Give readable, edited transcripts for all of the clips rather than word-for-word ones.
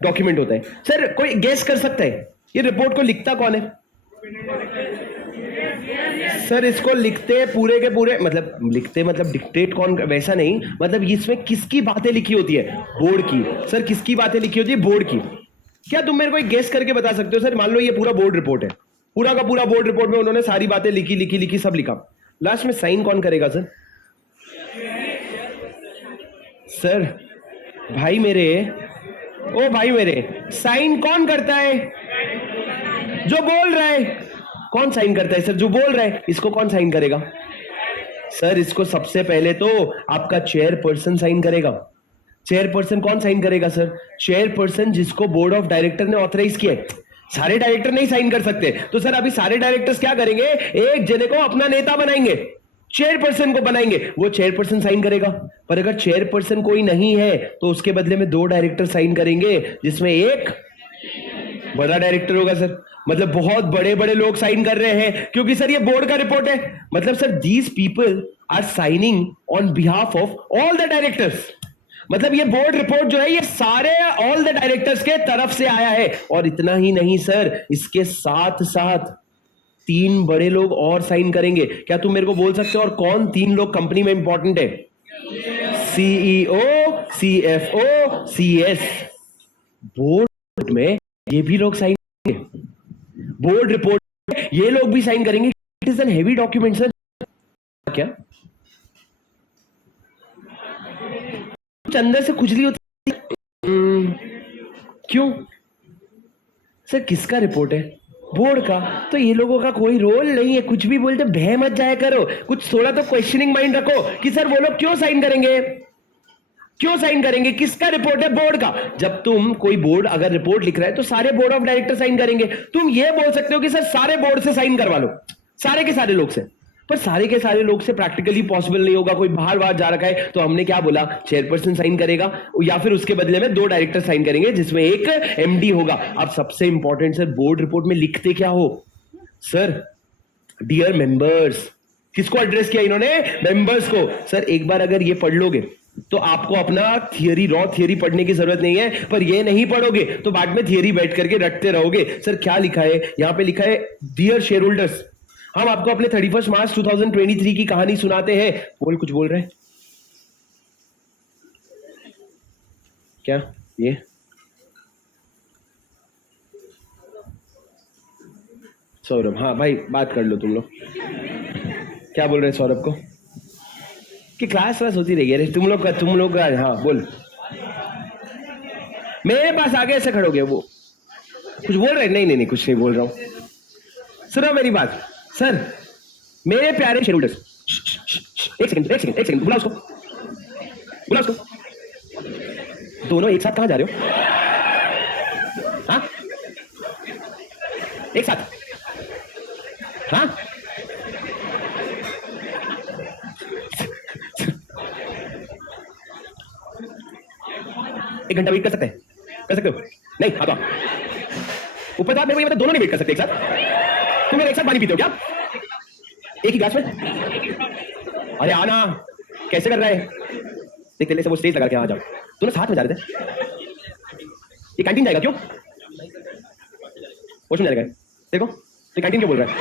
Document होता है। Sir कोई गेस कर सकता है ये रिपोर्ट को लिखता कौन है? सर इसको लिखते पूरे के पूरे मतलब लिखते मतलब डिक्टेट कौन, वैसा नहीं, मतलब इसमें किसकी बातें लिखी होती है? बोर्ड की। सर किसकी बातें लिखी होती है? बोर्ड की। क्या तुम मेरे को एक गेस करके बता सकते हो? सर मान लो ये पूरा बोर्ड रिपोर्ट है, पूरा का पूरा बोर्ड रिपोर्ट में उन्होंने सारी बातें लिखी लिखी लिखी सब लिखा, लास्ट में साइन कौन करेगा सर? सर भाई मेरे, ओ भाई मेरे, साइन कौन करता है? जो बोल रहा है। कौन साइन करता है सर? जो बोल रहा है। इसको कौन साइन करेगा? सर इसको सबसे पहले तो आपका चेयरपर्सन साइन करेगा। चेयरपर्सन कौन साइन करेगा सर? चेयरपर्सन जिसको बोर्ड ऑफ डायरेक्टर ने ऑथराइज किया है। सारे डायरेक्टर नहीं साइन कर सकते, तो सर अभी सारे डायरेक्टर्स क्या करेंगे? एक जने को अपना नेता बनाएंगे, चेयरपर्सन को बनाएंगे, वो चेयरपर्सन साइन करेगा। पर अगर चेयरपर्सन कोई नहीं है तो उसके बदले में 2 डायरेक्टर साइन करेंगे, जिसमें एक बड़ा डायरेक्टर होगा सर। मतलब बहुत बड़े बड़े लोग साइन कर रहे हैं, क्योंकि सर ये बोर्ड का रिपोर्ट है। मतलब sir these people are signing on behalf of all the directors. मतलब ये बोर्ड रिपोर्ट जो है ये सारे ऑल द डायरेक्टर्स के तरफ से आया है। और इतना ही नहीं सर, इसके साथ साथ 3 बड़े लोग और साइन करेंगे। क्या तुम मेरे को बोल सकते हो और कौन 3 लोग कंपनी में इंपॉर्टेंट है? CEO, CFO, CS. बोर्ड में ये भी लोग साइन करेंगे, बोर्ड रिपोर्ट ये लोग भी साइन करेंगे। It is N heavy document sir. क्या कुछ अंदर से खुजली होती है? क्यों सर? किसका रिपोर्ट है? बोर्ड का। तो ये लोगों का कोई रोल नहीं है, कुछ भी बोलते बह मत जाया करो, कुछ थोड़ा तो क्वेश्चनिंग माइंड रखो कि सर वो लोग क्यों साइन करेंगे, क्यों साइन करेंगे, किसका रिपोर्ट है? बोर्ड का। जब तुम कोई बोर्ड अगर रिपोर्ट लिख रहा है तो सारे बोर्ड ऑफ डायरेक्टर साइन करेंगे। तुम ये बोल सकते हो कि सर सारे बोर्ड से साइन करवा लो, सारे के सारे लोग से, पर सारे के सारे लोग से प्रैक्टिकली पॉसिबल नहीं होगा। कोई बाहर बाहर जा रखा है, तो हमने क्या बोला? चेयरपर्सन साइन करेगा या फिर उसके बदले में 2 डायरेक्टर साइन करेंगे, जिसमें एक एमडी होगा। अब सबसे इंपॉर्टेंट सर, बोर्ड रिपोर्ट में लिखते क्या हो? Sir dear members. किसको एड्रेस किया इन्होंने? मेंबर्स को। सर एक बार अगर ये पढ़ लोगे तो आपको अपना थियरी, रॉ थियरी पढ़ने की जरूरत नहीं है, पर ये नहीं पढ़ोगे तो बाद में थियरी बैठ करके रटते रहोगे। सर क्या लिखा है यहां पे? लिखा है डियर शेयर होल्डर्स, हम आपको अपने 31 मार्च 2023 की कहानी सुनाते हैं। कुछ बोल रहे हैं क्या? ये सौरभ, हाँ भाई बात कर लो तुम लोग। क्या बोल रहे हैं सौरभ को? कि क्लास वास होती रहेगी तुम लोग का। हाँ बोल। मेरे पास आगे ऐसे खड़ोगे, वो कुछ बोल रहे हैं? नहीं कुछ नहीं बोल रहा हूं। सुनो मेरी बात सर, मेरे प्यारे शेयर होल्डर्स, एक सेकंड, बुला उसको। दोनों एक साथ कहां जा रहे हो? हाँ एक साथ? हाँ एक घंटा वेट कर सकते हैं? कर सकते हो? नहीं? हाँ तो ऊपर बात मेरे को दोनों नहीं वेट कर सकते एक साथ? तुम मेरे एक साथ पानी पीते हो क्या एक ही ग्लास में? अरे आना, कैसे कर रहा है? देख तेरे से वो स्टेज लगा के आ जाओ। दोनों साथ में जा रहे थे। ये कैंटीन जाएगा क्यों? वॉशरूम जाएगा देखो। तो कैंटीन क्यों बोल रहा है?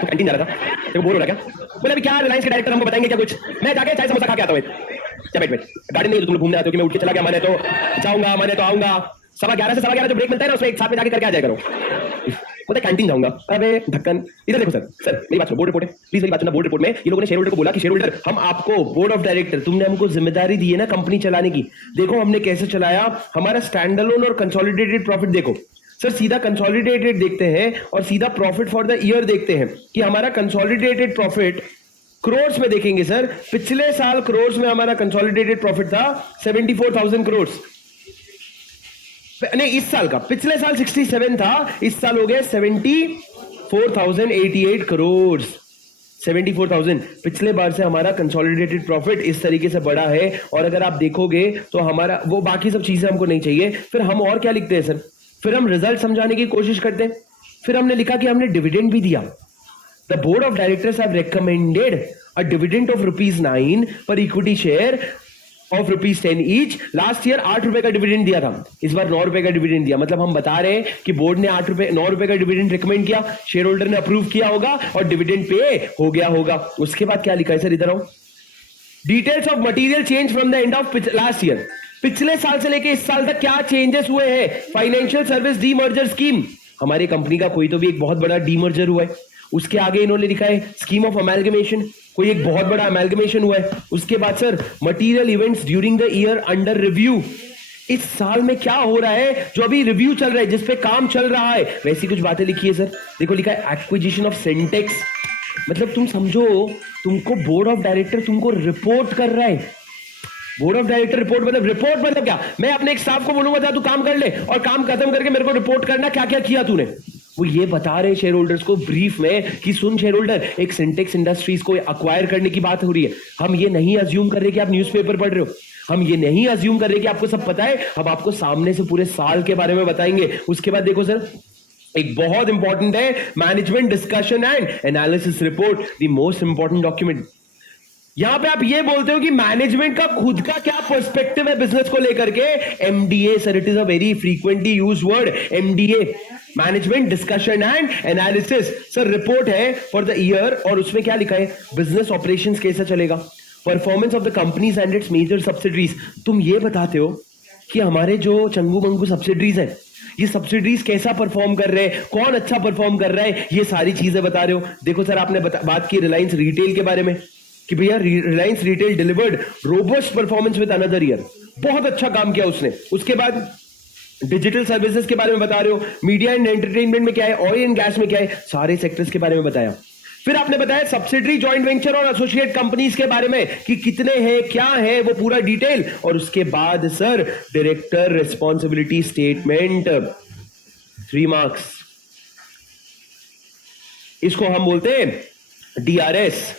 तो कैंटीन जा रहा था, देखो बोर हो रहा क्या? बोले अभी क्या रिलायंस के डायरेक्टर हमको बताएंगे क्या कुछ? मैं जाके चाय समोसा खा के आता हूँ। क्या बैठ गाड़ी नहीं है तो तुम लोग घूमने आते हो कि मैं उठ के चला गया, मैंने तो जाऊंगा, मैंने तो आऊंगा। 11:15 से 11:15 जो ब्रेक मिलता है ना, उसमें एक साथ में जाके करके आ जाया करो। बोलते कैंटीन जाऊंगा। अबे ढक्कन, इधर देखो सर मेरी बात सुनो, बोर्ड रिपोर्ट है, प्लीज मेरी बात सुनो। बोर्ड रिपोर्ट में ये लोगों ने शेयर होल्डर को बोला कि शेयर होल्डर, हम आपको बोर्ड ऑफ डायरेक्टर, तुमने हमको जिम्मेदारी दी है ना कंपनी चलाने की, देखो हमने कैसे चलाया। हमारा स्टैंड अलोन और कंसोलिडेटेड प्रॉफिट देखो। सर सीधा कंसोलिडेटेड देखते हैं और सीधा प्रॉफिट फॉर द ईयर देखते हैं कि हमारा कंसोलिडेटेड प्रॉफिट करोड़ में देखेंगे सर। पिछले साल करोड़ में हमारा कंसोलिडेटेड प्रॉफिट था 74,000 करोड़। नहीं इस साल का, पिछले साल 67 था, इस साल हो गया 74,088 करोड़। 74,000 पिछले बार से हमारा कंसोलिडेटेड प्रॉफिट इस तरीके से बढ़ा है। और अगर आप देखोगे तो हमारा वो बाकी सब चीजें हमको नहीं चाहिए। फिर हम और क्या लिखते हैं सर? फिर हम रिजल्ट समझाने की कोशिश करते हैं। फिर हमने लिखा कि हमने डिविडेंड भी दिया। The board of directors have recommended a dividend of ₹9 per equity share of ₹10 each. Last year 8 रुपए का डिविडेंड दिया था, इस बार 9 रुपए का डिविडेंड दिया। मतलब हम बता रहे हैं कि बोर्ड ने 9 रुपए का डिविडेंड रिकमेंड किया, शेयर होल्डर ने अप्रूव किया होगा और डिविडेंड पे हो गया होगा। उसके बाद क्या लिखा है सर, इधर आओ। Details of material change from the end of last year, पिछले साल से लेके इस साल तक क्या चेंजेस हुए हैं। फाइनेंशियल सर्विस डीमर्जर स्कीम, हमारी कंपनी का कोई तो भी एक बहुत बड़ा डीमर्जर हुआ है। उसके आगे इन्होंने लिखा है स्कीम ऑफ अमेलगमेशन, कोई एक बहुत बड़ा अमेलगमेशन हुआ है। उसके बाद sir material events during the year under review, इस साल में क्या हो रहा है जो अभी रिव्यू चल रहा है, जिसपे काम चल रहा है, वैसी कुछ बातें लिखी है सर। देखो लिखा है एक्विजिशन ऑफ सेंटेक्स, मतलब तुम समझो तुमको बोर्ड ऑफ डायरेक्टर तुमको रिपोर्ट कर रहा है। बोर्ड ऑफ डायरेक्टर रिपोर्ट मतलब क्या, मैं अपने एक स्टाफ को बोलूंगा जा तू काम कर ले और काम खत्म करके मेरे को रिपोर्ट करना क्या क्या किया तूने। वो ये बता रहे शेयर होल्डर्स को ब्रीफ में कि सुन शेयर होल्डर, एक सिंटेक्स इंडस्ट्रीज को अक्वायर करने की बात हो रही है। हम ये नहीं अज्यूम कर रहे कि आप न्यूज़पेपर पढ़ रहे हो, हम ये नहीं अज्यूम कर रहे कि आपको सब पता है। हम आपको सामने से पूरे साल के बारे में बताएंगे। उसके बाद देखो सर एक बहुत इंपॉर्टेंट है management discussion and analysis report, the most important document. यहां पे आप ये बोलते हो कि मैनेजमेंट का खुद का क्या पर्सपेक्टिव है बिजनेस को लेकर के। MDA sir, it is a very frequently used word, MDA, management discussion and analysis. Sir report है फॉर द ईयर और उसमें क्या लिखा है, बिजनेस ऑपरेशंस कैसा चलेगा, performance of the companies and its major subsidiaries. तुम ये बताते हो कि हमारे जो चंगू मंगू सब्सिडरीज है, ये सब्सिडरीज कैसा परफॉर्म कर रहे हैं, कौन अच्छा परफॉर्म कर रहा है, ये सारी चीजें बता रहे हो। देखो सर आपने बात की रिलायंस रिटेल के बारे में कि भैया Reliance retail delivered robust performance with another year, बहुत अच्छा काम किया उसने। उसके बाद डिजिटल सर्विसेज के बारे में बता रहे हो, मीडिया एंड एंटरटेनमेंट में क्या है, ऑयल एंड गैस में क्या है, सारे सेक्टर्स के बारे में बताया। फिर आपने बताया सब्सिडरी, जॉइंट वेंचर और एसोसिएट कंपनीज के बारे में कि कितने हैं, क्या है, वो पूरा डिटेल। और उसके बाद sir director responsibility statement, 3 marks, इसको हम बोलते हैं डीआरएस,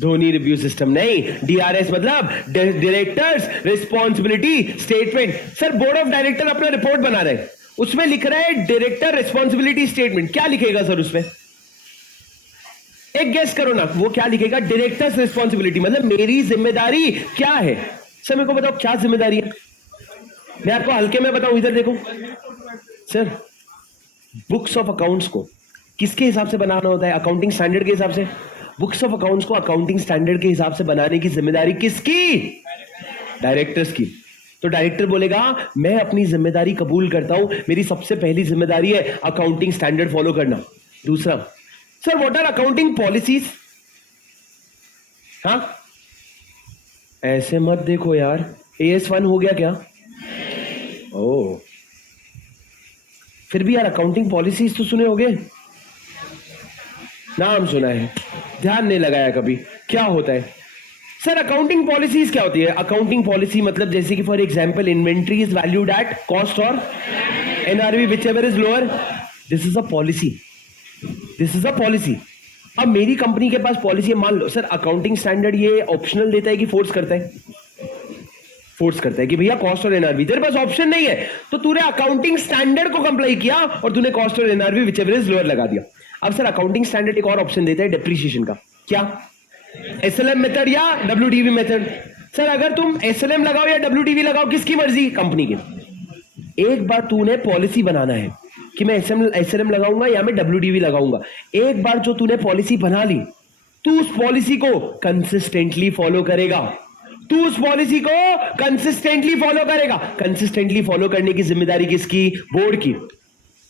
धोनी रिव्यू सिस्टम नहीं, डीआरएस मतलब directors responsibility statement. Sir board of director अपना रिपोर्ट बना रहे हैं, उसमें लिख रहा है डायरेक्टर रिस्पॉन्सिबिलिटी स्टेटमेंट, क्या लिखेगा सर उसमें, एक गेस करो ना, वो क्या लिखेगा, डायरेक्टर्स रिस्पॉन्सिबिलिटी मतलब मेरी जिम्मेदारी क्या है। सर मेरे को बताओ क्या जिम्मेदारी है, मैं आपको हल्के में बताऊं, इधर देखो सर, बुक्स ऑफ अकाउंट्स को किसके हिसाब से बनाना होता है, अकाउंटिंग स्टैंडर्ड के हिसाब से। बुक्स ऑफ अकाउंट्स को अकाउंटिंग स्टैंडर्ड के हिसाब से बनाने की जिम्मेदारी किसकी, डायरेक्टर्स की। तो डायरेक्टर बोलेगा मैं अपनी जिम्मेदारी कबूल करता हूं, मेरी सबसे पहली जिम्मेदारी है अकाउंटिंग स्टैंडर्ड फॉलो करना। दूसरा sir what are accounting policies, हाँ ऐसे मत देखो यार, AS1 हो गया क्या, ओ फिर भी यार अकाउंटिंग पॉलिसीज तो सुने होगे, नाम सुना है, ध्यान नहीं लगाया कभी, क्या होता है सर अकाउंटिंग पॉलिसीज क्या होती है। अकाउंटिंग पॉलिसी मतलब जैसे कि for example inventory is valued at cost और NRV whichever is lower, this is a policy, this is a policy. अब मेरी कंपनी के पास पॉलिसी है, मान लो सर अकाउंटिंग स्टैंडर्ड ये ऑप्शनल देता है कि फोर्स करता है, फोर्स करता है कि भैया कॉस्ट और NRV, तेरे पास ऑप्शन नहीं है तो तूने अकाउंटिंग स्टैंडर्ड को कंप्लाई किया और तूने कॉस्ट और NRV whichever is lower लगा दिया। अब सर अकाउंटिंग स्टैंडर्ड एक और ऑप्शन देता है डेप्रिसिएशन का, क्या SLM मेथड या WDV मेथड। सर अगर तुम SLM लगाओ या WDV लगाओ, किसकी मर्जी, कंपनी की। एक बार तूने पॉलिसी बनाना है कि मैं SLM लगाऊंगा या मैं WDV लगाऊंगा, एक बार जो तूने पॉलिसी बना ली, तू उस पॉलिसी को कंसिस्टेंटली फॉलो करेगा, तू उस पॉलिसी को कंसिस्टेंटली फॉलो करेगा। कंसिस्टेंटली फॉलो करने की जिम्मेदारी किसकी, बोर्ड की।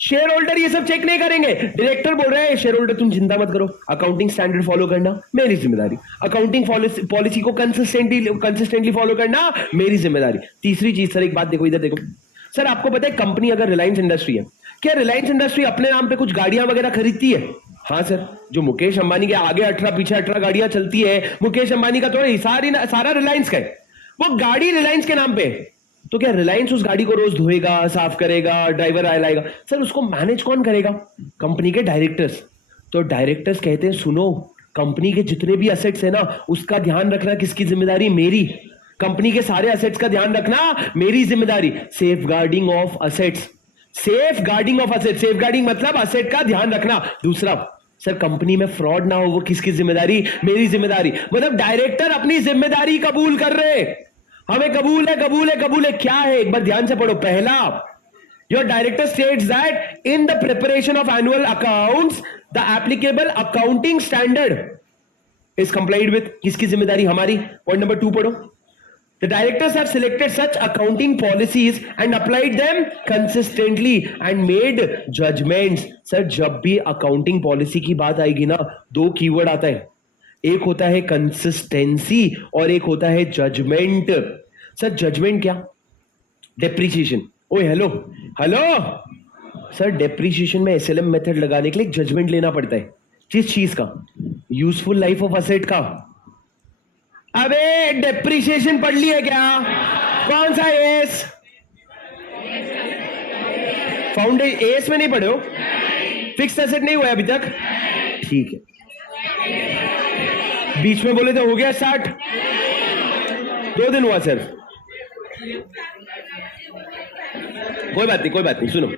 शेयर होल्डर ये सब चेक नहीं करेंगे, डायरेक्टर बोल रहे हैं शेयर होल्डर तुम चिंता मत करो, अकाउंटिंग स्टैंडर्ड फॉलो करना मेरी जिम्मेदारी, अकाउंटिंग पॉलिसी को कंसिस्टेंटली फॉलो करना मेरी जिम्मेदारी। तीसरी चीज सर एक बात देखो, इधर देखो सर, आपको पता है कंपनी अगर रिलायंस इंडस्ट्री है, क्या रिलायंस इंडस्ट्री अपने नाम पे कुछ गाड़ियां वगैरह खरीदती है। हाँ सर, जो मुकेश अंबानी के आगे 18 पीछे 18 गाड़ियां चलती है, मुकेश अंबानी का थोड़ा सारा रिलायंस का है, वो गाड़ी रिलायंस के नाम पे है। तो क्या रिलायंस उस गाड़ी को रोज धोएगा, साफ करेगा, ड्राइवर आएगा, सर उसको मैनेज कौन करेगा, कंपनी के डायरेक्टर्स। तो डायरेक्टर्स कहते हैं सुनो, कंपनी के जितने भी असेट्स है ना उसका ध्यान रखना किसकी जिम्मेदारी, मेरी। कंपनी के सारे असेट्स का ध्यान रखना मेरी जिम्मेदारी, safeguarding of assets, safeguarding of asset, safeguarding मतलब असेट का ध्यान रखना। दूसरा सर कंपनी में फ्रॉड ना हो, वो किसकी जिम्मेदारी, मेरी जिम्मेदारी। मतलब डायरेक्टर अपनी जिम्मेदारी कबूल कर रहे, हमें कबूल है, कबूल है, कबूल है। क्या है एक बार ध्यान से पढ़ो। पहला, your director states that in the preparation of annual accounts the applicable accounting standard is complied with. किसकी जिम्मेदारी? हमारी। पॉइंट नंबर 2 पढ़ो। The directors have selected such accounting policies and applied them consistently and made judgments. Sir जब भी accounting policy की बात आएगी ना, 2 कीवर्ड आता है। एक होता है कंसिस्टेंसी और एक होता है जजमेंट। सर जजमेंट क्या? डेप्रीशिएशन। ओए हेलो हेलो सर, डेप्रीशिएशन में एसएलएम मेथड लगाने के लिए जजमेंट लेना पड़ता है। किस चीज का? यूजफुल लाइफ ऑफ असेट का। अबे डेप्रीशिएशन पढ़ लिया क्या? कौन सा एस? फाउंडेशन एस में नहीं पढ़े हो? फिक्स एसेट नहीं हुआ अभी तक? ठीक है, बीच में बोले तो हो गया 60। 2 दिन हुआ सर। कोई बात नहीं, कोई बात नहीं, सुनो।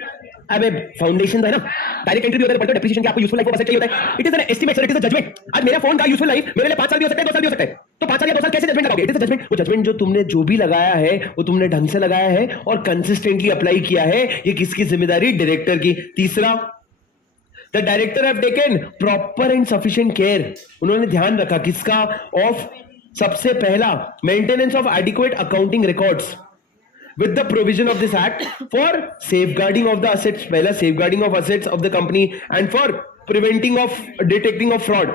अबे फाउंडेशन है ना, डायरेक्ट एंट्री भी होता है, डेप्रिसिएशन क्या आपको यूजफुल लाइफ ऑफ एसेट चाहिए होता है। It is an estimate sir, it is a judgement. आज मेरा फोन का यूजफुल लाइफ मेरे लिए 5 साल भी हो सकता है, 2 साल भी हो सकता है। तो 5 साल या 2 साल कैसे जजमेंट लगाओगे? It is a judgement. वो जजमेंट जो तुमने जो भी लगाया है वो तुमने ढंग से लगाया है और कंसिस्टेंटली अप्लाई किया है। ये किसकी जिम्मेदारी? डायरेक्टर की। तीसरा, the director have taken proper and sufficient care. उन्होंने ध्यान रखा किसका? ऑफ, सबसे पहला, maintenance of adequate accounting records with the provision of this act for safeguarding of the assets, पहला safeguarding of assets of the company and for preventing of detecting of fraud।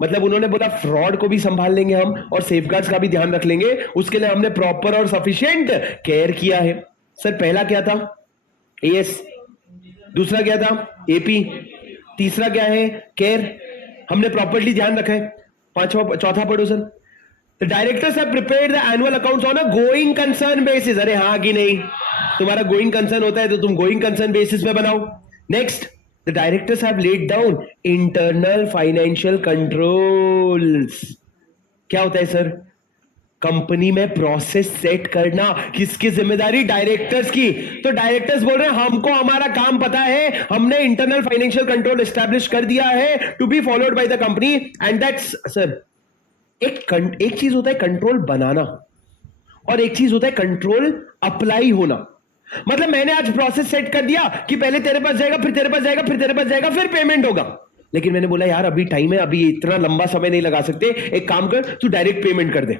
मतलब उन्होंने बोला फ्रॉड को भी संभाल लेंगे हम और सेफगार्ड्स का भी ध्यान रख लेंगे, उसके लिए हमने प्रॉपर और सफिशिएंट केयर किया है। सर पहला क्या था? एएस। दूसरा क्या था? एपी। तीसरा क्या है? केयर। हमने प्रॉपर्ली ध्यान रखा है। चौथा पढ़ो sir. The directors have prepared the annual accounts on a going concern basis। अरे हाँ कि नहीं? तुम्हारा going concern होता है तो तुम going concern basis पे बनाओ। Next, the directors have laid down internal financial controls। क्या होता है सर? कंपनी में प्रोसेस सेट करना किसकी जिम्मेदारी? डायरेक्टर्स की। तो डायरेक्टर्स बोल रहे हैं हमको हमारा काम पता है, हमने इंटरनल फाइनेंशियल कंट्रोल एस्टैब्लिश कर दिया है to be followed by the company and that's sir. एक चीज होता है कंट्रोल बनाना और एक चीज होता है कंट्रोल अप्लाई होना। मतलब मैंने आज प्रोसेस सेट कर दिया कि पहले तेरे पास जाएगा, फिर तेरे पास जाएगा, फिर तेरे पास जाएगा, फिर पेमेंट होगा। लेकिन मैंने बोला यार अभी टाइम है, अभी इतना लंबा समय नहीं लगा सकते, एक काम कर तू डायरेक्ट पेमेंट कर दे।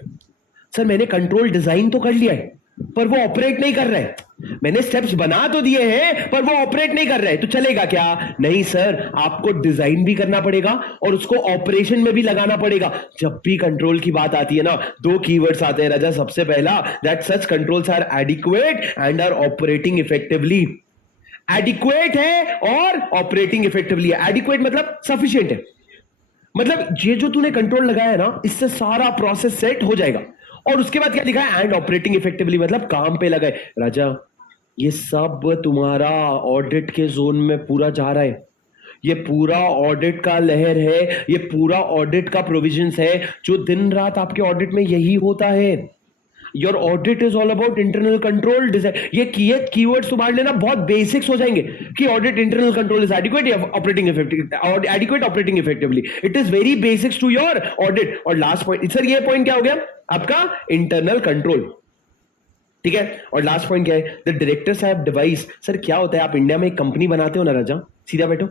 सर मैंने कंट्रोल डिजाइन तो कर लिया है पर वो ऑपरेट नहीं कर रहा है। मैंने स्टेप्स बना तो दिए हैं पर वो ऑपरेट नहीं कर रहा है, तो चलेगा क्या? नहीं सर, आपको डिजाइन भी करना पड़ेगा और उसको ऑपरेशन में भी लगाना पड़ेगा। जब भी कंट्रोल की बात आती है ना, 2 कीवर्ड्स आते हैं राजा। सबसे पहला, that such controls are adequate and are operating effectively. Adequate है और ऑपरेटिंग इफेक्टिवली है। एडिक्वेट मतलब सफिशिएंट है, मतलब ये जो तूने कंट्रोल लगाया है ना, इससे सारा प्रोसेस सेट हो जाएगा। और उसके बाद क्या लिखा है? एंड ऑपरेटिंग इफेक्टिवली, मतलब काम पे लगाए। राजा ये सब तुम्हारा ऑडिट के जोन में पूरा जा रहा है। ये पूरा ऑडिट का लहर है, ये पूरा ऑडिट का प्रोविजंस है जो दिन रात आपके ऑडिट में यही होता है। Your audit is all about internal control design. ये कीवर्ड्स तुम्हारे लेना बहुत बेसिक्स हो जाएंगे कि audit internal control is adequate operating effective, adequate operating effectively. It is very basics to your audit. और लास्ट पॉइंट सर, ये पॉइंट क्या हो गया आपका? Internal control. ठीक है। और लास्ट पॉइंट क्या है? The directors have devise. Sir क्या होता है? आप इंडिया में एक कंपनी बनाते हो ना राजा, सीधा बैठो,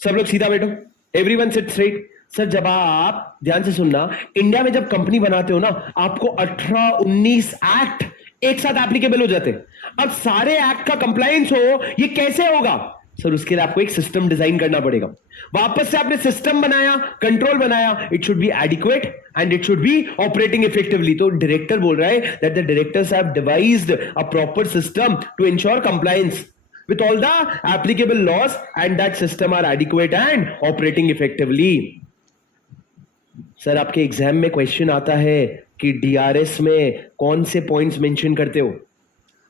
सब लोग सीधा बैठो, एवरीवन सिट स्ट्रेट। सर जब आप ध्यान से सुनना, इंडिया में जब कंपनी बनाते हो ना, आपको 18-19 एक्ट एक साथ एप्लीकेबल हो जाते हैं। अब सारे एक्ट का कंप्लायंस हो, ये कैसे होगा? सर उसके लिए आपको एक सिस्टम डिजाइन करना पड़ेगा। वापस से आपने सिस्टम बनाया, कंट्रोल बनाया, it should be adequate and it should be operating effectively. तो डायरेक्टर बोल रहा है that the directors have devised a proper system to ensure compliance with all the applicable laws and that system are adequate and operating effectively। Sir आपके exam में question आता है कि DRS में कौन से पॉइंट्स मेंशन करते हो?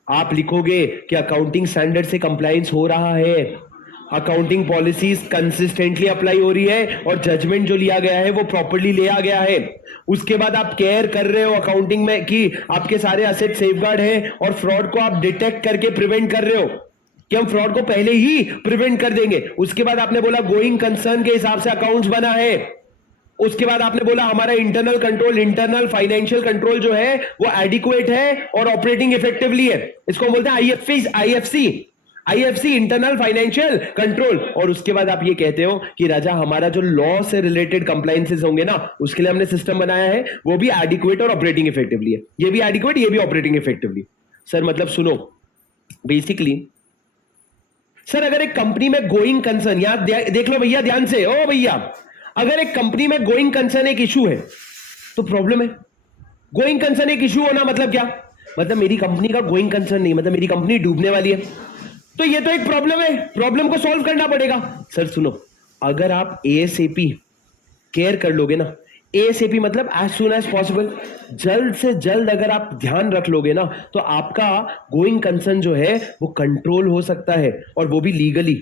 आप लिखोगे कि अकाउंटिंग स्टैंडर्ड से कंप्लायंस हो रहा है, अकाउंटिंग पॉलिसीज कंसिस्टेंटली अप्लाई हो रही है और जजमेंट जो लिया गया है वो प्रॉपर्ली लिया गया है। उसके बाद आप केयर कर रहे हो अकाउंटिंग में कि आपके सारे असेट सेफगार्ड हैं और फ्रॉड को आप डिटेक्ट करके प्रिवेंट कर रहे हो कि हम फ्रॉड को पहले ही प्रिवेंट कर देंगे। उसके बाद आपने बोला गोइंग कंसर्न के हिसाब से अकाउंट्स बना है। उसके बाद आपने बोला हमारा internal control, internal financial control जो है वो एडिक्वेट है और ऑपरेटिंग इफेक्टिवली है। इसको बोलते हैं आईएफसी, इंटरनल फाइनेंशियल कंट्रोल। और उसके बाद आप ये कहते हो कि राजा हमारा जो लॉ से रिलेटेड कंप्लायंसेस होंगे ना, उसके लिए हमने सिस्टम बनाया है, वो भी एडिक्वेट और ऑपरेटिंग इफेक्टिवली है। ये भी एडिक्वेट, ये भी ऑपरेटिंग इफेक्टिवली। सर मतलब सुनो, बेसिकली सर अगर एक कंपनी में गोइंग कंसर्न, याद देख लो भैया ध्यान से, ओ भैया, अगर एक कंपनी में गोइंग कंसर्न एक इशू है तो प्रॉब्लम है। गोइंग कंसर्न एक इशू होना मतलब क्या? मतलब मेरी कंपनी का गोइंग कंसर्न नहीं, मतलब मेरी कंपनी डूबने वाली है, तो ये तो एक प्रॉब्लम है, प्रॉब्लम को सॉल्व करना पड़ेगा। सर सुनो, अगर आप एएसएपी केयर कर लोगे ना, एएसएपी मतलब एज सुन एज पॉसिबल, जल्द से जल्द अगर आप ध्यान रख लोगे ना, तो आपका गोइंग कंसर्न जो है वो कंट्रोल हो सकता है, और वो भी लीगली।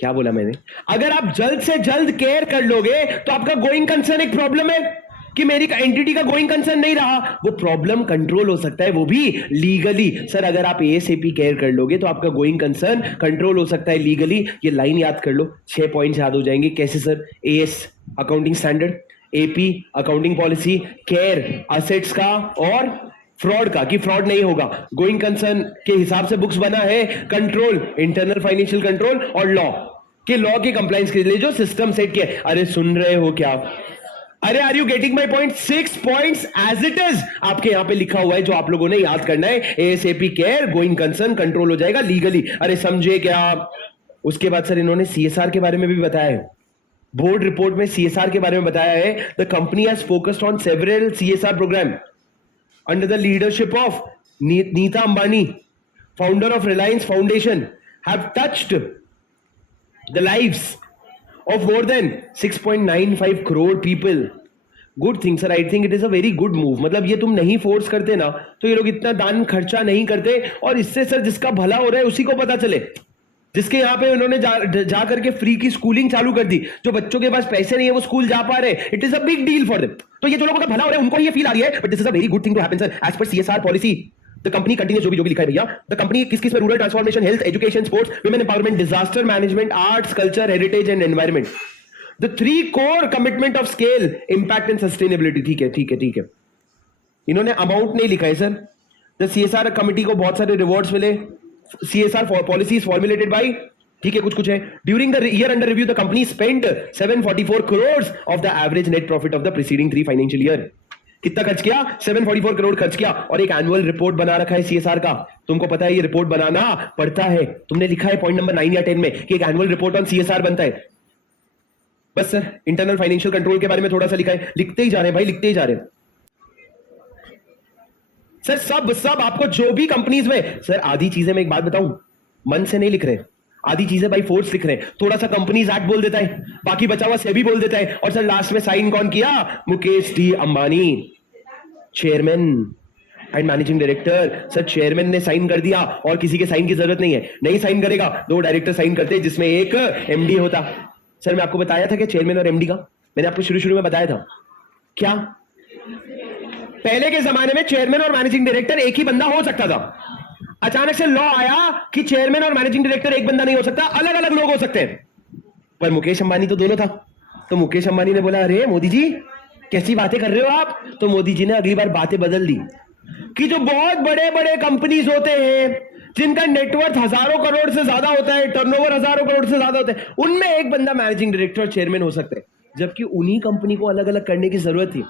क्या बोला मैंने? अगर आप जल्द से जल्द केयर कर लोगे तो आपका गोइंग कंसर्न एक प्रॉब्लम है कि मेरी एंटिटी का गोइंग कंसर्न नहीं रहा, वो प्रॉब्लम कंट्रोल हो सकता है, वो भी लीगली। सर अगर आप एएसएपी केयर कर लोगे तो आपका गोइंग कंसर्न कंट्रोल हो सकता है लीगली। ये लाइन याद कर लो, 6 पॉइंट्स याद हो जाएंगे। कैसे sir? As accounting standard, AP accounting policy, care assets का और फ्रॉड का कि फ्रॉड नहीं होगा, गोइंग कंसर्न के हिसाब से बुक्स बना है, कंट्रोल इंटरनल फाइनेंशियल कंट्रोल, और लॉ के कंप्लायंस के लिए जो सिस्टम सेट किया। अरे सुन रहे हो क्या? अरे are you getting my point? 6 points as it is आपके यहां पे लिखा हुआ है, जो आप लोगों ने याद करना है। ASAP care, going concern control हो जाएगा लीगली। अरे समझे क्या? उसके बाद सर इन्होंने सीएसआर के बारे में भी बताया है, बोर्ड रिपोर्ट में सीएसआर के बारे में बताया है। The company has focused on several CSR program under the leadership of Nita Ambani, founder of Reliance Foundation, have touched the lives of more than 6.95 crore people. Good thing sir, I think it is a very good move. मतलब ये तुम नहीं force करते ना तो ये लोग इतना दान खर्चा नहीं करते, और इससे सर जिसका भला हो रहा है उसी को पता चले। जिसके यहाँ पे उन्होंने जा करके फ्री की स्कूलिंग चालू कर दी, जो बच्चों के पास पैसे नहीं है वो स्कूल जा पा रहे, it is a big deal for them. तो ये जो लोगों का भला हो रहा है उनको ये फील आ रही है, but this is a very good thing to happen sir as per CSR policy. The company continues, जो भी लिखा है भैया, द कंपनी किस किस में, rural transformation, health, education, sports, women empowerment, disaster management, arts, culture, heritage and environment, the 3 core commitment of scale, impact and sustainability. ठीक है। इन्होंने अमाउंट नहीं लिखा है सर। द सीएसआर कमिटी को बहुत सारे रिवॉर्ड्स मिले, सीएसआर पॉलिसीज फॉर्मुलेटेड बाय, ठीक है, कुछ है। During the year under review the company spend 744 crore of the average net profit of the preceding 3 financial year. कितना खर्च किया? 744 करोड़ खर्च किया, और एक एनुअल रिपोर्ट बना रखा है सीएसआर का। तुमको पता है ये रिपोर्ट बनाना पड़ता है, तुमने लिखा है पॉइंट नंबर 9 या 10 में कि एक एनुअल रिपोर्ट ऑन सीएसआर बनता है। बस सर इंटरनल फाइनेंशियल कंट्रोल के बारे में थोड़ा सा लिखा है, लिखते ही जा रहे हैं भाई, लिखते ही जा रहे हैं सर। सब आपको जो भी कंपनीज में, सर आधी चीजें मैं एक बात बताऊं, मन से नहीं लिख रहे, आधी चीजें बाई फोर्स लिख रहे हैं। थोड़ा सा कंपनीज एक्ट बोल देता है, बाकी बचा हुआ सेबी बोल देता है, और सर लास्ट में साइन कौन किया? Mukesh D Ambani, chairman and managing director. Sir chairman ने साइन कर दिया और किसी के साइन की जरूरत नहीं है, नहीं साइन करेगा, 2 डायरेक्टर साइन करते जिसमें एक एमडी होता। सर मैं आपको बताया था कि चेयरमैन और एमडी का, मैंने आपको शुरू में बताया था क्या? पहले के जमाने में चेयरमैन और मैनेजिंग डायरेक्टर एक ही बंदा हो सकता था। अचानक से लॉ आया कि चेयरमैन और मैनेजिंग डायरेक्टर एक बंदा नहीं हो सकता, अलग अलग लोग हो सकते हैं। पर मुकेश अंबानी तो दोनों था। तो मुकेश अंबानी ने बोला अरे मोदी जी कैसी बातें कर रहे हो आप? तो मोदी जी ने अगली बार बातें बदल दी कि जो बहुत बड़े बड़े कंपनीज होते हैं जिनका नेटवर्थ हजारों करोड़ से ज्यादा होता है, टर्नओवर हजारों करोड़ से ज्यादा होता है, उनमें एक बंदा मैनेजिंग डायरेक्टर और चेयरमैन हो सकते हैं, जबकि उन्हीं कंपनी को अलग अलग करने की जरूरत थी।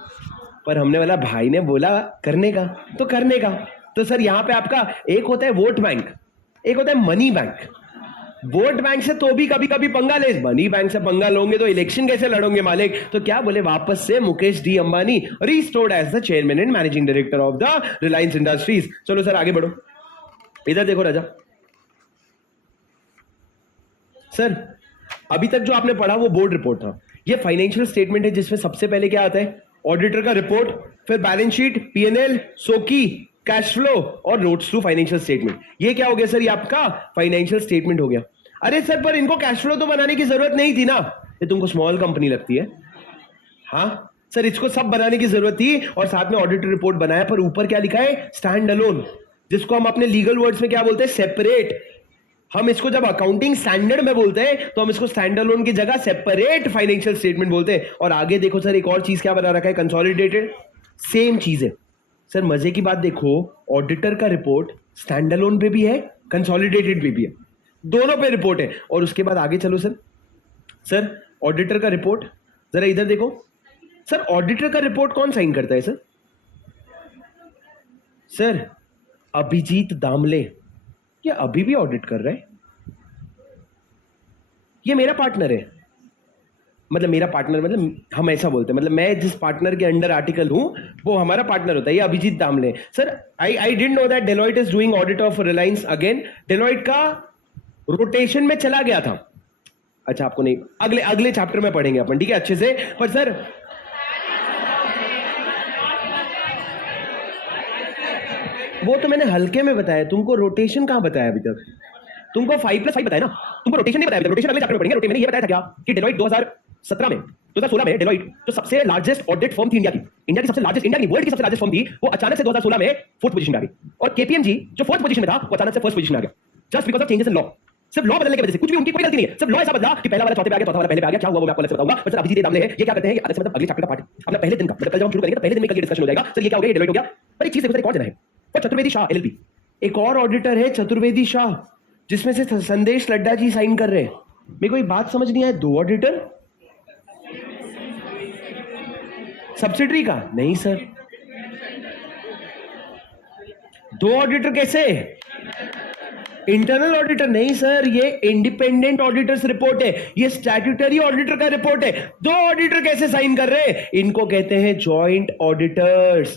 पर हमने वाला भाई ने बोला करने का तो करने का। तो सर यहां पे आपका एक होता है वोट बैंक, एक होता है मनी बैंक। वोट बैंक से तो भी कभी कभी पंगा ले, मनी बैंक से पंगा लोगे तो इलेक्शन कैसे लड़ोगे मालिक? तो क्या बोले वापस से Mukesh D Ambani restored as the chairman and managing director of the Reliance Industries. चलो सर आगे बढ़ो, इधर देखो राजा। सर अभी तक जो आपने पढ़ा वो बोर्ड रिपोर्ट था, ये फाइनेंशियल स्टेटमेंट है जिसमें सबसे पहले क्या आता है? ऑडिटर का रिपोर्ट, फिर बैलेंस शीट, पीएनएल, सोकी, कैश फ्लो और नोट्स टू फाइनेंशियल स्टेटमेंट। ये क्या हो गया सर? ये आपका फाइनेंशियल स्टेटमेंट हो गया। अरे सर पर इनको कैश फ्लो तो बनाने की जरूरत नहीं थी ना, ये तुमको स्मॉल कंपनी लगती है। हाँ सर इसको सब बनाने की जरूरत थी और साथ में ऑडिटर रिपोर्ट बनाया, पर ऊपर क्या लिखा है? स्टैंड अलोन, जिसको हम अपने लीगल वर्ड्स में क्या बोलते हैं? सेपरेट। हम इसको जब अकाउंटिंग स्टैंडर्ड में बोलते हैं तो हम इसको स्टैंड अलोन की जगह सेपरेट फाइनेंशियल स्टेटमेंट बोलते हैं। और आगे देखो सर, एक और चीज क्या बना रखा है, कंसोलिडेटेड, सेम चीज है सर। मजे की बात देखो, ऑडिटर का रिपोर्ट स्टैंड अलोन पे भी है, कंसोलिडेटेड पे भी है, दोनों पे रिपोर्ट है। और उसके बाद आगे चलो सर, सर ऑडिटर का रिपोर्ट जरा इधर देखो सर, ऑडिटर का रिपोर्ट कौन साइन करता है सर? सर अभिजीत दामले, ये अभी भी ऑडिट कर रहा है। ये मेरा पार्टनर है, मतलब मेरा पार्टनर, मतलब हम ऐसा बोलते हैं, मतलब मैं जिस पार्टनर के अंडर आर्टिकल हूं वो हमारा पार्टनर होता है, ये Abhijit Damle. Sir I didn't know that Deloitte is doing audit of Reliance again. Deloitte का रोटेशन में चला गया था। अच्छा आपको नहीं, अगले अगले चैप्टर में पढ़ेंगे अपन, ठीक है, अच्छे से। पर सर वो तो मैंने हल्के में बताया, तुमको रोटेशन कहां बताया अभी तक? तुमको 5+5 बताया ना, तुमको रोटेशन नहीं बताया। रोटेशन अगले चैप्टर में पढ़ेंगे। रोटेशन मैंने ये बताया था क्या कि डेलॉइट 2016 में डेलॉइट जो सबसे लार्जेस्ट ऑडिट फर्म थी इंडिया की सबसे लार्जेस्ट, इंडिया की वर्ल्ड की सबसे लार्जेस्ट फर्म थी, वो अचानक से 2016 में 4th पोजीशन में आ गई। और केपीएमजी जो 4th पोजीशन में था वो अचानक से 1st पोजीशन में आ गया, just because of changes in law. सिर्फ लॉ बदलने की वजह से, कुछ भी उनकी कोई गलती नहीं है, सिर्फ लॉ ऐसा बदला कि पहला वाला चौथे पे आ गया, चौथा वाला पहले पे आ गया। क्या हुआ वो मैं आपको अलग से बताऊंगा। सर अभिजीत दामले है, ये क्या करते हैं, मतलब अगले चैप्टर का पार्ट, अपना पहले दिन का, मतलब कल जब हम शुरू करेंगे तो पहले दिन में कल ये डिस्कशन हो जाएगा। सर ये क्या हो गया, डेलॉइट हो गया। पर एक चीज देखो, एक और जना है, वो चतुर्वेदी शाह एलएलपी, एक और ऑडिटर है चतुर्वेदी शाह, जिसमें से संदेश लड्डा जी साइन कर रहे हैं। मेरे को एक बात समझ नहीं आया, दो ऑडिटर सब्सिडरी का नहीं सर, दो ऑडिटर कैसे? इंटरनल ऑडिटर नहीं सर, ये इंडिपेंडेंट ऑडिटर्स रिपोर्ट है, ये स्टैट्यूटरी ऑडिटर का रिपोर्ट है। दो ऑडिटर कैसे साइन कर रहे हैं? इनको कहते हैं जॉइंट ऑडिटर्स।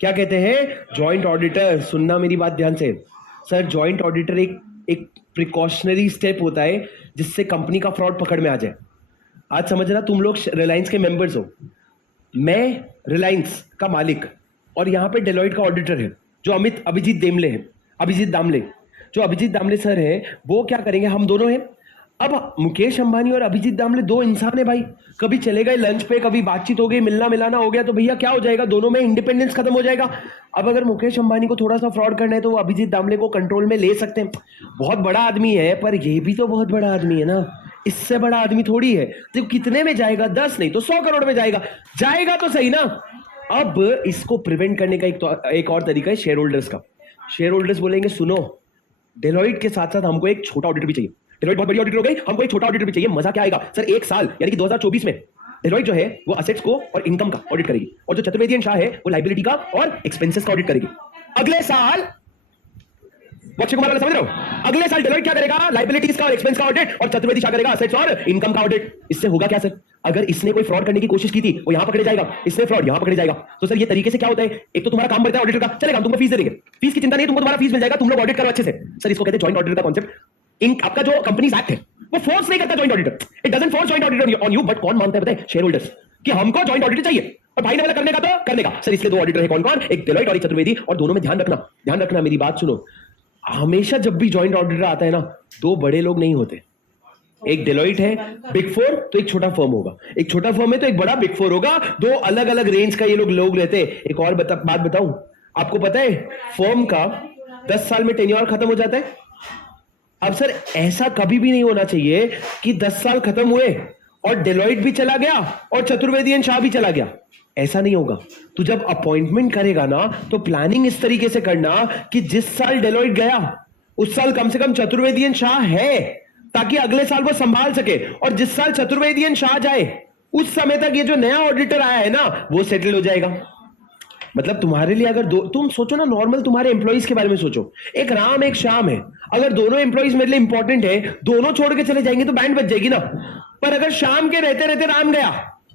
क्या कहते हैं? Joint auditor. सुनना मेरी बात ध्यान से सर, जॉइंट ऑडिटर एक प्रिकॉशनरी स्टेप होता है जिससे कंपनी का फ्रॉड पकड़ में आ जाए। आज समझना, तुम लोग रिलायंस के मेंबर्स हो, मैं रिलायंस का मालिक, और यहां पे डेलॉइट का ऑडिटर है जो अभिजीत दामले, जो अभिजीत दामले सर है, वो क्या करेंगे, हम दोनों हैं। अब मुकेश अंबानी और अभिजीत दामले दो इंसान है भाई, कभी चले गए लंच पे, कभी बातचीत हो गई, मिलना मिलाना हो गया, तो भैया क्या हो जाएगा, दोनों में इंडिपेंडेंस खत्म हो जाएगा। अब अगर मुकेश अंबानी को थोड़ा सा फ्रॉड करना है तो वो अभिजीत दामले को कंट्रोल में ले सकते हैं। बहुत बड़ा आदमी है, पर ये भी तो बहुत बड़ा आदमी है ना, इससे बड़ा आदमी थोड़ी है। तो कितने में जाएगा? 10 नहीं तो 100 करोड़ में जाएगा तो सही ना। अब इसको प्रिवेंट करने का एक और तरीका है शेयर होल्डर्स का। शेयर होल्डर्स बोलेंगे सुनो, डेलॉइट के साथ साथ हमको एक छोटा ऑडिटर भी चाहिए। डेलॉइट बहुत बड़ी ऑडिटर हो गई, हमको एक छोटा ऑडिटर भी चाहिए। मजा क्या आएगा सर, एक साल यानी कि 2024 में डेलॉइट जो है वो असेट्स को और इनकम का ऑडिट करेगी, और जो चतुर्वेदी एंड शाह है वो लायबिलिटी का और एक्सपेंसेस का ऑडिट करेगी। अगले साल अक्षय कुमार वाला समझ रहे हो, अगले साल डेलॉइट क्या करेगा, लायबिलिटीज का और एक्सपेंस का ऑडिट, और चतुर्वेदी शाह करेगा असेट्स और इनकम का ऑडिट। इससे होगा क्या सर, अगर इसने कोई फ्रॉड करने की कोशिश की थी वो यहां पकड़े जाएगा, इसने फ्रॉड यहां पकड़े जाएगा। तो सर ये तरीके से क्या होता है, एक तो तुम्हारा काम बढ़ता है ऑडिटर का, चलेगा, तुमको फीस दे देंगे, फीस की चिंता नहीं, तुमको तुम्हारा फीस मिल जाएगा, तुम लोग ऑडिट करो अच्छे से। सर इसको कहते हैं जॉइंट ऑडिटर का कॉन्सेप्ट। आपका जो कंपनीज एक्ट है वो फोर्स नहीं करता joint auditor, it doesn't force joint auditor on you, but कौन मानता है पता है, शेयर होल्डर्स, कि हमको जॉइंट ऑडिटर चाहिए, और भाई ने वाला करने का तो करने का। सर इसलिए दो ऑडिटर है, कौन कौन, एक डेलॉइट और एक चतुर्वेदी। और दोनों में ध्यान रखना मेरी बात सुनो, हमेशा जब भी जॉइंट ऑडिटर आता है ना, दो बड़े लोग नहीं होते। एक डेलॉइट है बिग फोर, तो एक छोटा फर्म होगा, एक छोटा फर्म है तो एक बड़ा बिग फोर होगा, दो अलग अलग रेंज का ये लोग रहते हैं। एक और बात बताऊं आपको, पता है फर्म का 10 साल में टेन्योर खत्म हो जाता है। अब सर ऐसा कभी भी नहीं होना चाहिए कि 10 साल खत्म हुए और डेलॉइट भी चला गया और चतुर्वेदी एंड शाह भी चला गया, ऐसा नहीं होगा। तू जब अपॉइंटमेंट करेगा ना तो प्लानिंग इस तरीके से करना कि जिस साल डेलॉइट गया उस साल कम से कम चतुर्वेदी एंड शाह है, ताकि अगले साल वो संभाल सके, और जिस साल चतुर्वेदी एंड शाह जाए उस समय तक ये जो नया ऑडिटर आया है ना वो सेटल हो जाएगा। मतलब तुम्हारे लिए अगर तुम सोचो ना, नॉर्मल तुम्हारे एम्प्लॉइज के बारे में सोचो, एक राम एक श्याम है, अगर दोनों एम्प्लॉइज मेरे लिए इंपॉर्टेंट है, दोनों छोड़ के चले जाएंगे तो बैंड बज जाएगी ना। पर अगर श्याम के रहते रहते राम गया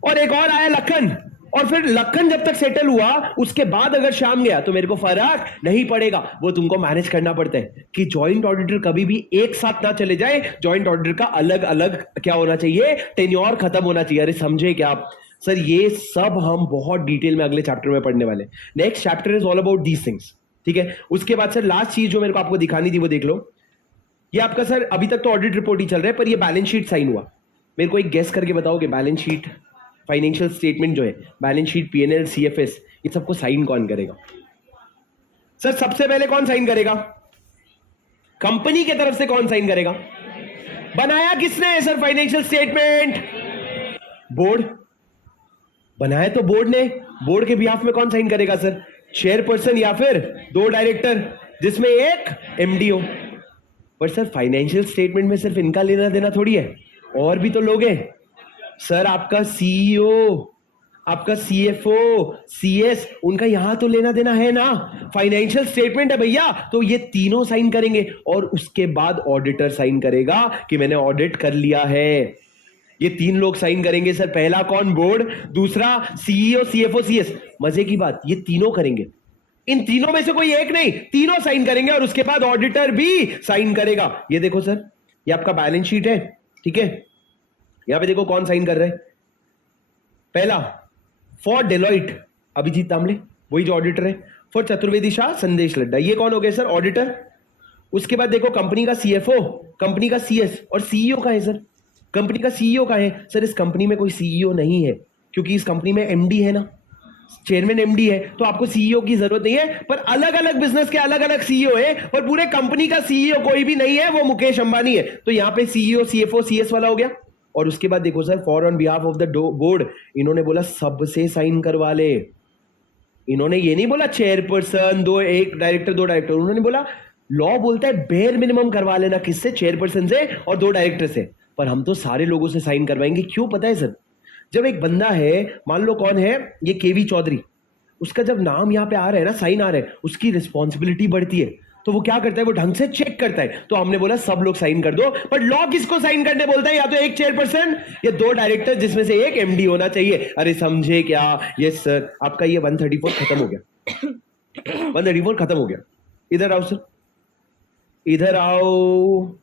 और एक और आया लखन, और फिर लखन जब तक सेटल हुआ उसके बाद अगर श्याम गया तो मेरे को फर्क नहीं पड़ेगा। वो तुमको मैनेज करना पड़ता है कि जॉइंट ऑडिटर कभी भी एक साथ ना चले जाए, जॉइंट ऑडिटर का अलग अलग क्या होना चाहिए, टेन्योर खत्म होना चाहिए। अरे समझे क्या आप सर, ये सब हम बहुत डिटेल में अगले चैप्टर में पढ़ने वाले। Next chapter is all about these things, ठीक है। उसके बाद सर लास्ट चीज जो मेरे को आपको दिखानी थी वो देख लो। ये आपका सर अभी तक तो ऑडिट रिपोर्ट ही चल रहा है, पर ये बैलेंस शीट साइन हुआ। मेरे को एक गेस करके बताओ कि बैलेंस शीट, फाइनेंशियल स्टेटमेंट जो है, बैलेंस शीट, पीएनएल, सीएफएस, ये सबको साइन कौन करेगा? सर सबसे पहले कौन साइन करेगा? कंपनी की तरफ से कौन साइन करेगा? बनाया किसने है सर फाइनेंशियल स्टेटमेंट? बोर्ड। बनाया तो बोर्ड ने। बोर्ड के बिहाफ में कौन साइन करेगा सर? चेयरपर्सन या फिर 2 डायरेक्टर, जिसमें एक एमडी हो। पर सर फाइनेंशियल स्टेटमेंट में सिर्फ इनका लेना देना थोड़ी है, और भी तो लोग हैं सर। आपका सीईओ, आपका सीएफओ, सीएस, उनका यहां तो लेना देना है ना। फाइनेंशियल स्टेटमेंट है भैया, तो ये तीनों साइन करेंगे और उसके बाद ऑडिटर साइन करेगा कि मैंने ऑडिट कर लिया है। ये 3 लोग साइन करेंगे सर। पहला कौन? बोर्ड। दूसरा सीईओ, सीएफओ, सीएस। मजे की बात, ये तीनों करेंगे। इन तीनों में से कोई एक नहीं, तीनों साइन करेंगे और उसके बाद ऑडिटर भी साइन करेगा। ये देखो सर, ये आपका बैलेंस शीट है, ठीक है। यहां पे देखो कौन साइन कर रहा है। पहला फॉर डेलॉइट अभिजीत तांबले, वही जो ऑडिटर है। फॉर चतुर्वेदी शाह संदेश लड्डा, ये कौन हो गए सर? ऑडिटर। उसके बाद देखो कंपनी का सीएफओ, कंपनी का सीएस और सीईओ का है सर। कंपनी का सीईओ का है सर। इस कंपनी में कोई सीईओ नहीं है, क्योंकि इस कंपनी में एमडी है ना, चेयरमैन एमडी है, तो आपको सीईओ की जरूरत नहीं है। पर अलग अलग बिजनेस के अलग अलग सीईओ है और पूरे कंपनी का सीईओ कोई भी नहीं है, वो मुकेश अंबानी है। तो यहां पे सीईओ, सीएफओ, सीएस वाला हो गया। और उसके बाद देखो sir, for on behalf of the board, इन्होंने बोला सबसे साइन करवा ले। इन्होंने ये नहीं बोला चेयरपर्सन, एक डायरेक्टर, 2 डायरेक्टर। उन्होंने बोला लॉ बोलता है बेयर मिनिमम करवा लेना। किससे? चेयरपर्सन से और 2 डायरेक्टर से। पर हम तो सारे लोगों से साइन करवाएंगे। क्यों पता है सर? जब एक बंदा है, मान लो कौन है ये, केवी चौधरी, उसका जब नाम यहां पे आ रहा है ना, साइन आ रहा है, उसकी रिस्पॉन्सिबिलिटी बढ़ती है। तो वो क्या करता है? वो ढंग से चेक करता है। तो हमने बोला सब लोग साइन कर दो। पर लॉ किसको साइन करने बोलता है? या तो एक चेयरपर्सन या 2 डायरेक्टर, जिसमें से एक एमडी होना चाहिए। अरे समझे क्या? Yes sir. आपका ये 134 खत्म हो गया। 134 खत्म हो गया। इधर आओ सर, इधर आओ।